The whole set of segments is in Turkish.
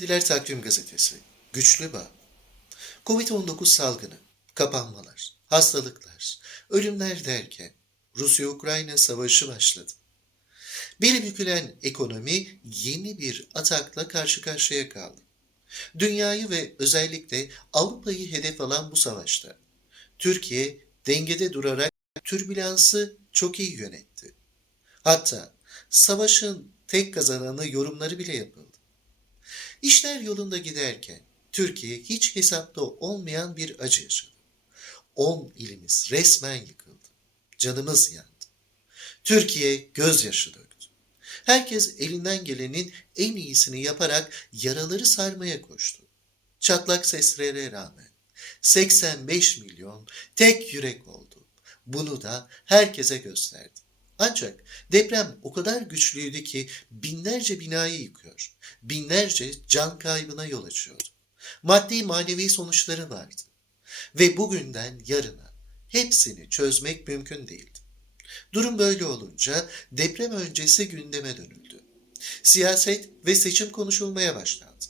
Diler Takvim Gazetesi, Güçlü Bağ, Covid-19 salgını, kapanmalar, hastalıklar, ölümler derken Rusya-Ukrayna savaşı başladı. Beli bükülen ekonomi yeni bir atakla karşı karşıya kaldı. Dünyayı ve özellikle Avrupa'yı hedef alan bu savaşta Türkiye dengede durarak türbülansı çok iyi yönetti. Hatta savaşın tek kazananı yorumları bile yapıldı. İşler yolunda giderken Türkiye hiç hesapta olmayan bir acı yaşadı. 10 ilimiz resmen yıkıldı. Canımız yandı. Türkiye gözyaşı döktü. Herkes elinden gelenin en iyisini yaparak yaraları sarmaya koştu. Çatlak seslere rağmen 85 milyon tek yürek oldu. Bunu da herkese gösterdi. Ancak deprem o kadar güçlüydü ki binlerce binayı yıkıyor. Binlerce can kaybına yol açıyordu. Maddi manevi sonuçları vardı. Ve bugünden yarına hepsini çözmek mümkün değildi. Durum böyle olunca deprem öncesi gündeme dönüldü. Siyaset ve seçim konuşulmaya başlandı.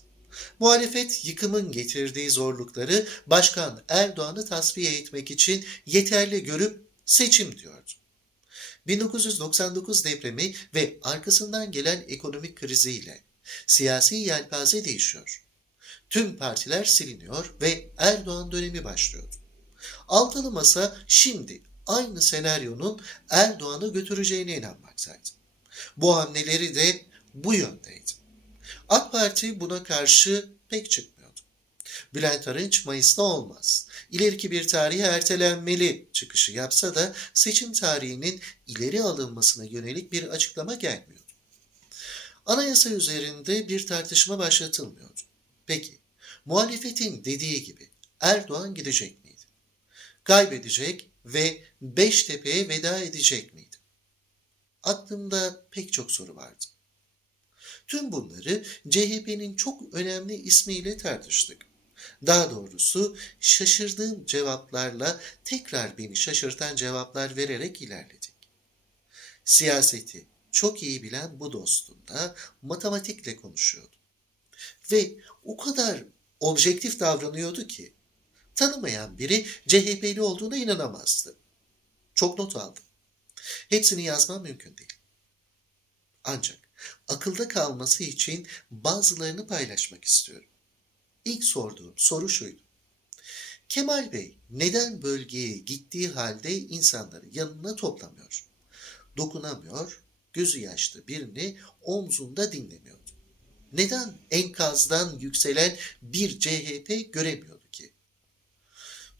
Muhalefet yıkımın getirdiği zorlukları Başkan Erdoğan'ı tasfiye etmek için yeterli görüp seçim diyordu. 1999 depremi ve arkasından gelen ekonomik kriziyle siyasi yelpaze değişiyor. Tüm partiler siliniyor ve Erdoğan dönemi başlıyordu. Altılı Masa şimdi aynı senaryonun Erdoğan'ı götüreceğine inanmaktaydı. Bu hamleleri de bu yöndeydi. AK Parti buna karşı pek çıkmıyordu. Bülent Arınç Mayıs'ta olmaz. İleriki bir tarihe ertelenmeli çıkışı yapsa da seçim tarihinin ileri alınmasına yönelik bir açıklama gelmiyordu. Anayasa üzerinde bir tartışma başlatılmıyordu. Peki, muhalefetin dediği gibi Erdoğan gidecek miydi? Kaybedecek ve Beştepe'ye veda edecek miydi? Aklımda pek çok soru vardı. Tüm bunları CHP'nin çok önemli ismiyle tartıştık. Daha doğrusu şaşırdığım cevaplarla tekrar beni şaşırtan cevaplar vererek ilerledik. Siyaseti çok iyi bilen bu dostum da matematikle konuşuyordu. Ve o kadar objektif davranıyordu ki tanımayan biri CHP'li olduğuna inanamazdı. Çok not aldım. Hepsini yazmam mümkün değil. Ancak akılda kalması için bazılarını paylaşmak istiyorum. İlk sorduğum soru şuydu. Kemal Bey neden bölgeye gittiği halde insanları yanına toplamıyor? Dokunamıyor, gözü yaşlı birini omzunda dinlemiyordu. Neden enkazdan yükselen bir CHP göremiyordu ki?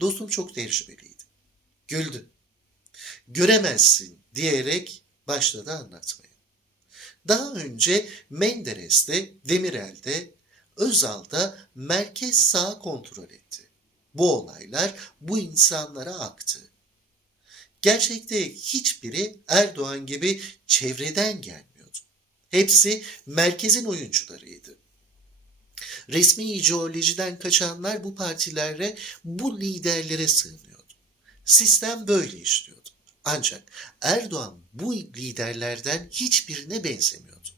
Dostum çok tecrübeliydi. Güldü. Göremezsin diyerek başladı anlatmaya. Daha önce Menderes'te, Demirel'de, Özal'da merkez sağ kontrol etti. Bu olaylar bu insanlara aktı. Gerçekte hiçbiri Erdoğan gibi çevreden gelmiyordu. Hepsi merkezin oyuncularıydı. Resmi ideolojiden kaçanlar bu partilere, bu liderlere sığınıyordu. Sistem böyle işliyordu. Ancak Erdoğan bu liderlerden hiçbirine benzemiyordu.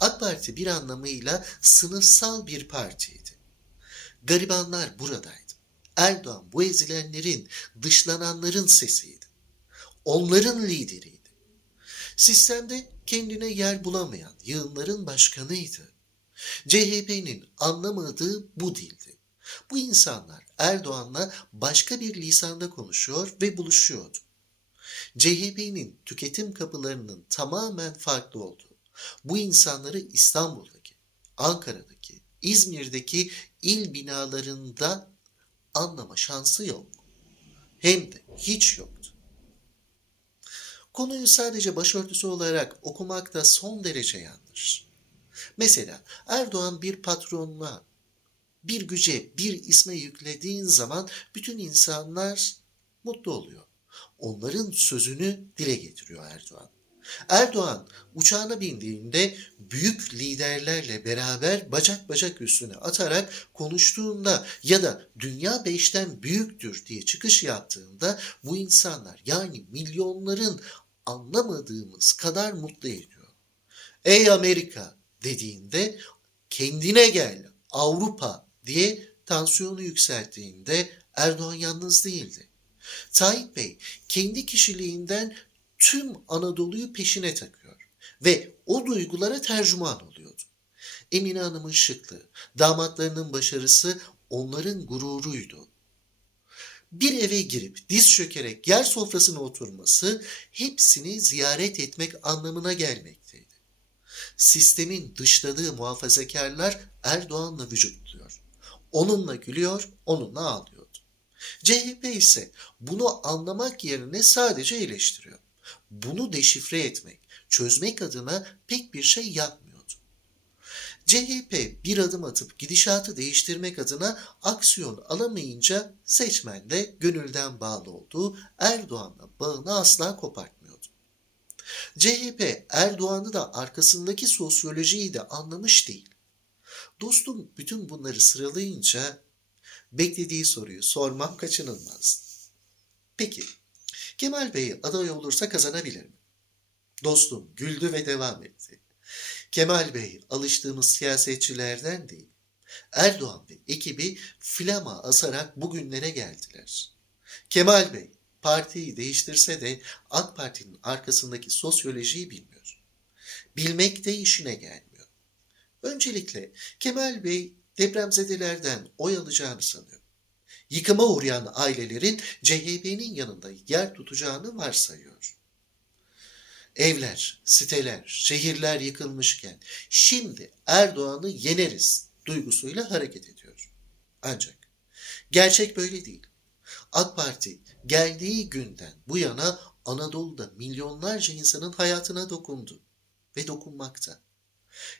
AK Parti bir anlamıyla sınıfsal bir partiydi. Garibanlar buradaydı. Erdoğan bu ezilenlerin, dışlananların sesiydi. Onların lideriydi. Sistemde kendine yer bulamayan yığınların başkanıydı. CHP'nin anlamadığı bu dildi. Bu insanlar Erdoğan'la başka bir lisanda konuşuyor ve buluşuyordu. CHP'nin tüketim kapılarının tamamen farklı olduğu, bu insanları İstanbul'daki, Ankara'daki, İzmir'deki il binalarında anlama şansı yok. Hem de hiç yoktu. Konuyu sadece başörtüsü olarak okumak da son derece yanlış. Mesela Erdoğan bir patronuna, bir güce, bir isme yüklediğin zaman bütün insanlar mutlu oluyor. Onların sözünü dile getiriyor Erdoğan. Erdoğan uçağına bindiğinde büyük liderlerle beraber bacak bacak üstüne atarak konuştuğunda ya da dünya beşten büyüktür diye çıkış yaptığında bu insanlar yani milyonların anlamadığımız kadar mutlu ediyor. Ey Amerika dediğinde kendine gel Avrupa diye tansiyonu yükselttiğinde Erdoğan yalnız değildi. Tayyip Bey kendi kişiliğinden tüm Anadolu'yu peşine takıyor ve o duygulara tercüman oluyordu. Emine Hanım'ın şıklığı, damatlarının başarısı onların gururuydu. Bir eve girip diz çökerek yer sofrasına oturması hepsini ziyaret etmek anlamına gelmekteydi. Sistemin dışladığı muhafazakarlar Erdoğan'la vücut buluyor. Onunla gülüyor, onunla ağlıyordu. CHP ise bunu anlamak yerine sadece eleştiriyor. Bunu deşifre etmek, çözmek adına pek bir şey yapmıyordu. CHP bir adım atıp gidişatı değiştirmek adına aksiyon alamayınca seçmen de gönülden bağlı olduğu Erdoğan'la bağını asla kopartmıyordu. CHP Erdoğan'ı da arkasındaki sosyolojiyi de anlamış değil. Dostum bütün bunları sıralayınca beklediği soruyu sormam kaçınılmaz. Peki Kemal Bey aday olursa kazanabilir mi? Dostum güldü ve devam etti. Kemal Bey alıştığımız siyasetçilerden değil. Erdoğan ve ekibi flama asarak bugünlere geldiler. Kemal Bey partiyi değiştirse de AK Parti'nin arkasındaki sosyolojiyi bilmiyor. Bilmek de işine gelmiyor. Öncelikle Kemal Bey depremzedelerden oy alacağını sanıyor. Yıkıma uğrayan ailelerin CHP'nin yanında yer tutacağını varsayıyor. Evler, siteler, şehirler yıkılmışken şimdi Erdoğan'ı yeneriz duygusuyla hareket ediyor. Ancak gerçek böyle değil. AK Parti geldiği günden bu yana Anadolu'da milyonlarca insanın hayatına dokundu ve dokunmakta.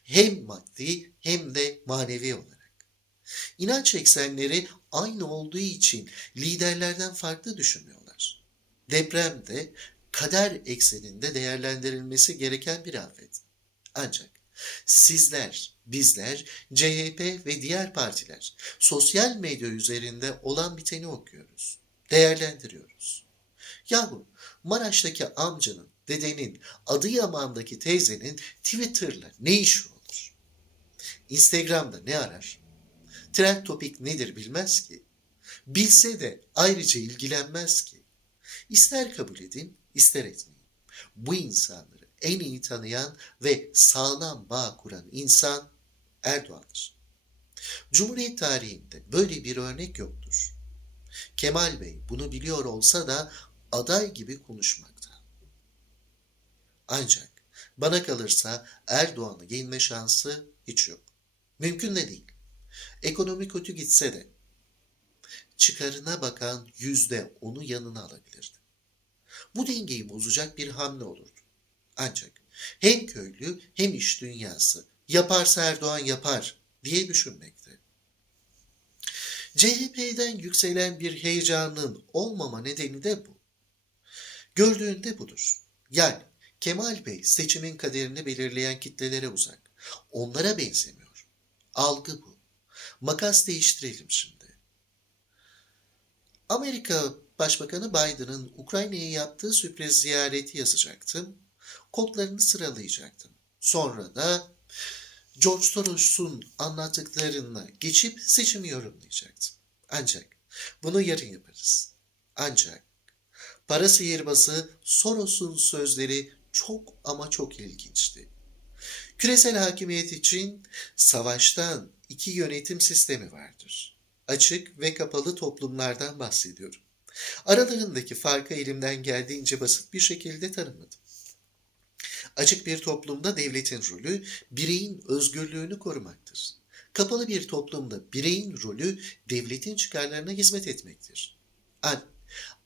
Hem maddi hem de manevi olarak. İnanç eksenleri aynı olduğu için liderlerden farklı düşünmüyorlar. Depremde kader ekseninde değerlendirilmesi gereken bir afet. Ancak sizler, bizler, CHP ve diğer partiler sosyal medya üzerinde olan biteni okuyoruz, değerlendiriyoruz. Yahu Maraş'taki amcanın, dedenin, Adıyaman'daki teyzenin Twitter'la ne işi olur? Instagram'da ne arar? Trend topik nedir bilmez ki. Bilse de ayrıca ilgilenmez ki. İster kabul edin, ister etmeyin. Bu insanları en iyi tanıyan ve sağlam bağ kuran insan Erdoğan'dır. Cumhuriyet tarihinde böyle bir örnek yoktur. Kemal Bey bunu biliyor olsa da aday gibi konuşmakta. Ancak bana kalırsa Erdoğan'ı yenme şansı hiç yok. Mümkün de değil. Ekonomi kötü gitse de çıkarına bakan yüzde onu yanına alabilirdi. Bu dengeyi bozacak bir hamle olurdu. Ancak hem köylü hem iş dünyası yaparsa Erdoğan yapar diye düşünmekte. CHP'den yükselen bir heyecanın olmama nedeni de bu. Gördüğünde budur. Yani Kemal Bey seçimin kaderini belirleyen kitlelere uzak. Onlara benzemiyor. Algı bu. Makas değiştirelim şimdi. Amerika Başbakanı Biden'ın Ukrayna'ya yaptığı sürpriz ziyareti yazacaktım. Kodlarını sıralayacaktım. Sonra da George Soros'un anlattıklarına geçip seçimi yorumlayacaktım. Ancak bunu yarın yaparız. Ancak para sihirbazı Soros'un sözleri çok ama çok ilginçti. Küresel hakimiyet için savaştan iki yönetim sistemi vardır. Açık ve kapalı toplumlardan bahsediyorum. Aralarındaki farkı elimden geldiğince basit bir şekilde tanımladım. Açık bir toplumda devletin rolü bireyin özgürlüğünü korumaktır. Kapalı bir toplumda bireyin rolü devletin çıkarlarına hizmet etmektir. An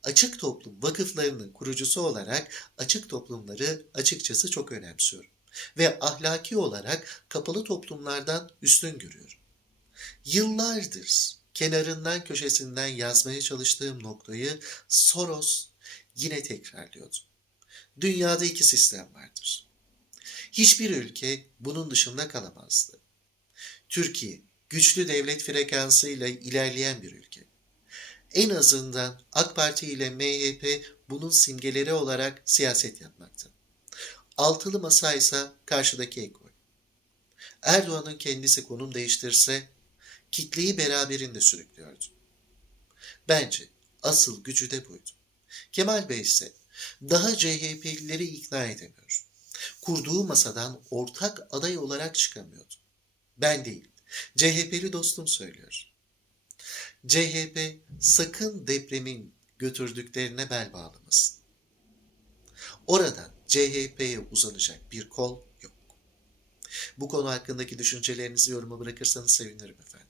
açık toplum vakıflarının kurucusu olarak açık toplumları açıkçası çok önemsiyorum ve ahlaki olarak kapalı toplumlardan üstün görüyorum. Yıllardır kenarından köşesinden yazmaya çalıştığım noktayı Soros yine tekrarlıyordu. Dünyada iki sistem vardır. Hiçbir ülke bunun dışında kalamazdı. Türkiye güçlü devlet frekansıyla ilerleyen bir ülke. En azından AK Parti ile MHP bunun simgeleri olarak siyaset yapmakta. Altılı masa ise karşıdaki ekol. Erdoğan'ın kendisi konum değiştirse kitleyi beraberinde sürüklüyordu. Bence asıl gücü de buydu. Kemal Bey ise daha CHP'lileri ikna edemiyor. Kurduğu masadan ortak aday olarak çıkamıyordu. Ben değil, CHP'li dostum söylüyor. CHP sakın depremin götürdüklerine bel bağlamasın. Oradan CHP'ye uzanacak bir kol yok. Bu konu hakkındaki düşüncelerinizi yoruma bırakırsanız sevinirim efendim.